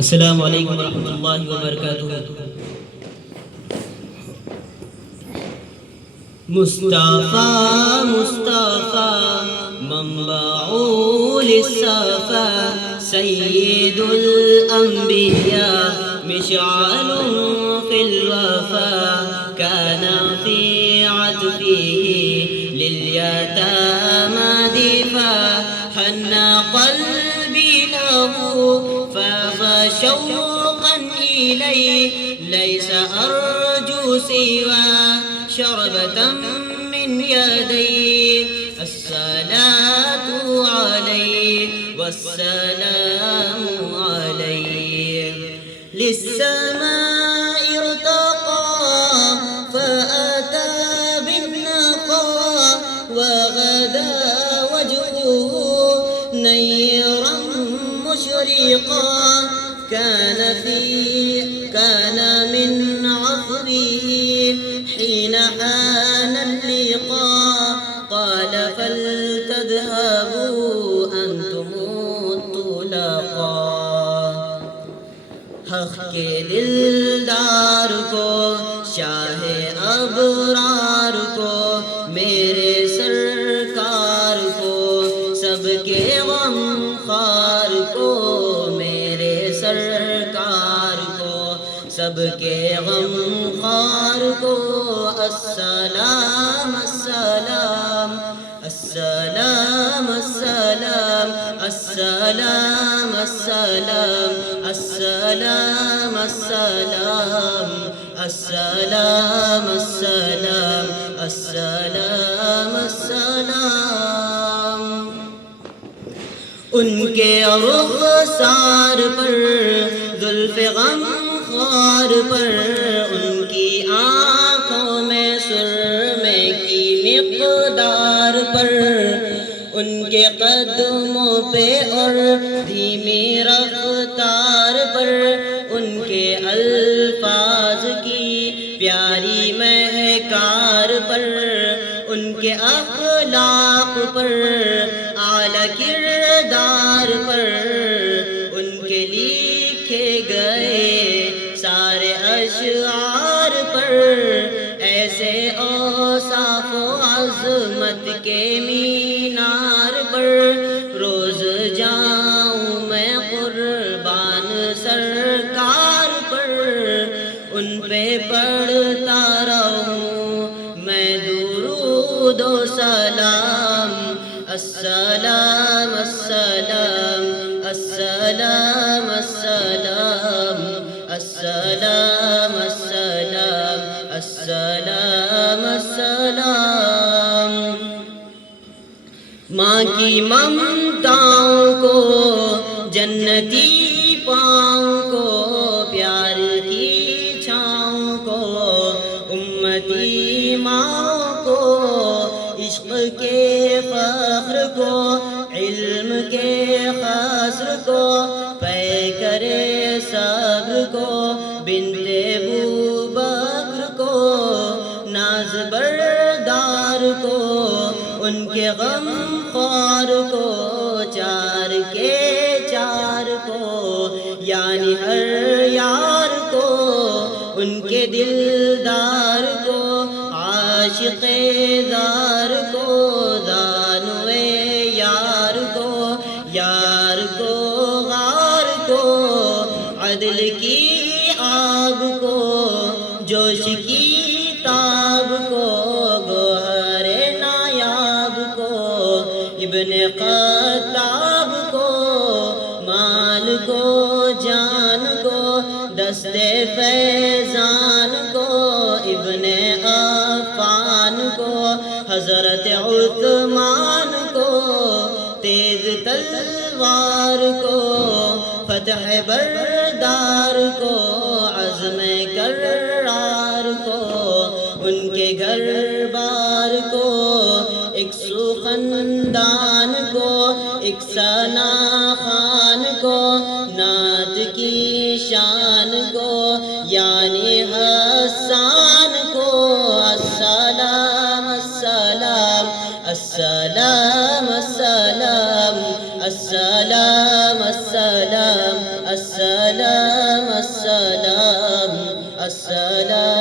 السلام علیکم ورحمۃ اللہ وبرکاتہ۔ مصطفیٰ مصطفیٰ منبع للصفا سید الانبیاء مشعل فی الوفا كان في عطفه لليتامى دفاع حن قلبي له فاض شوقا إليه ليس أرجو سوى شربة من يديه الصلاة عليه والسلام عليه للسماء ارتقى فأتى بالنقى وغدا وجهه نيرا مشرقا كان من عصره حين حان اللقاء قال فلتذهبوا أنتم الطلقاء حق کے دلدار کو شاہ ابرار کو میرے سرکار کو سب کے غم خوار کو میرے سرکار کو سب کے غم خوار کو السلام السلام السلام السلام السلام السلام السلام السلام السلام السلام السلام السلام ان کے رخسار پر زلف غم خوار پر ان کی آنکھوں میں سرمے کی مقدار پر ان کے قدموں پہ اور دھیمی رفتار پر ان کے الفاظ کی پیاری مہکار پر ان کے اخلاق پر اعلیٰ کردار پر ان کے لکھے گئے سارے اشعار پر ایسے اوصاف و عظمت کے مینار پر روز جاؤں میں قربان سرکار پر ان پہ پڑھتا رہوں میں درود و سلام السلام السلام السلام السلام السلام السلام السلام السلام ماں کی ممتاؤں کو جنتی پاؤں کو پیار کی چھاؤں کو امتی ماں کو عشق کے فخر کو علم کے خسر کو پے کرے صبر کو بنت ابو بکر کو ناز بردار کو ان کے غم خوار کو چار کے چار کو یعنی ہر یار کو ان کے دلدار کو عاشق دار کو دانوے یار کو غار کو عدل کی آب کو جوش کی تاب کو گوہر نایاب کو ابن خطاب کو مال کو جان کو دست فیضان کو ابن عفان کو حضرت عثمان کو تیز تلوار کو فتح بردار کو عزم کرار کو ان کے گھر بار کو ایک سخندان کو ایک ثنا خان کو نعت کی شان کو یعنی حسان کو السلام السلام السلام السلام السلام السلام السلام السلام